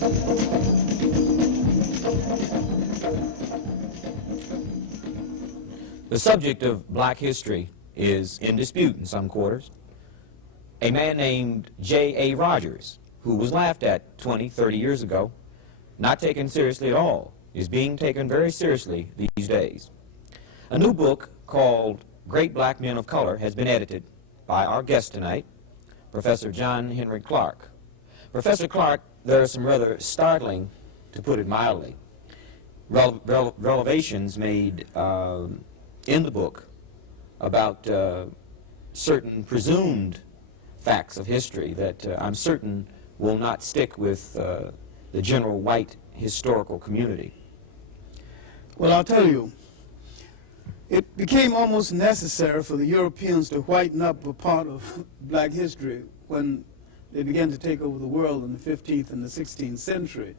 The subject of black history is in dispute in some quarters. A man named J.A. Rogers, who was laughed at 20, 30 years ago, not taken seriously at all, is being taken very seriously these days. A new book called Great Black Men of Color has been edited by our guest tonight, Professor John Henrik Clark. Professor Clark, there are some rather startling, to put it mildly, revelations made in the book about certain presumed facts of history that I'm certain will not stick with the general white historical community. Well, I'll tell you, it became almost necessary for the Europeans to whiten up a part of black history when they began to take over the world in the 15th and the 16th century.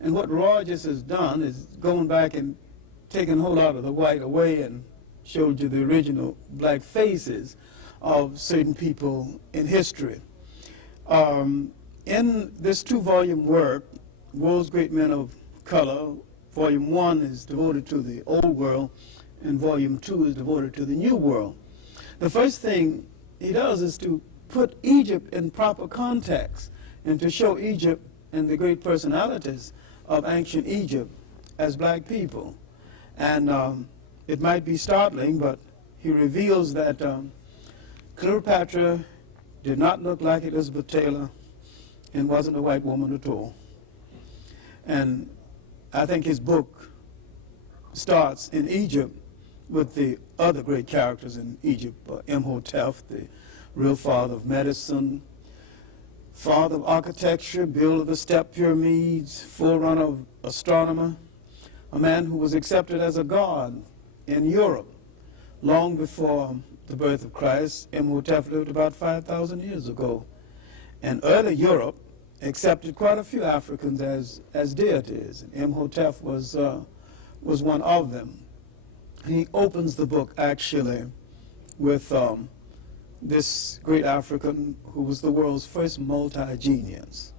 And what Rogers has done is going back and taken a whole lot of the white away and showed you the original black faces of certain people in history. In this two-volume work, World's Great Men of Color, Volume 1 is devoted to the Old World, and Volume 2 is devoted to the New World. The first thing he does is to put Egypt in proper context and to show Egypt and the great personalities of ancient Egypt as black people. And it might be startling, but he reveals that Cleopatra did not look like Elizabeth Taylor and wasn't a white woman at all. And I think his book starts in Egypt with the other great characters in Egypt, Imhotep, the real father of medicine, father of architecture, builder of the step pyramids, forerunner of astronomer, a man who was accepted as a god in Europe long before the birth of Christ. Imhotep lived about 5,000 years ago. And early Europe accepted quite a few Africans as deities. And Imhotep was one of them. He opens the book actually with this great African who was the world's first multi-genius.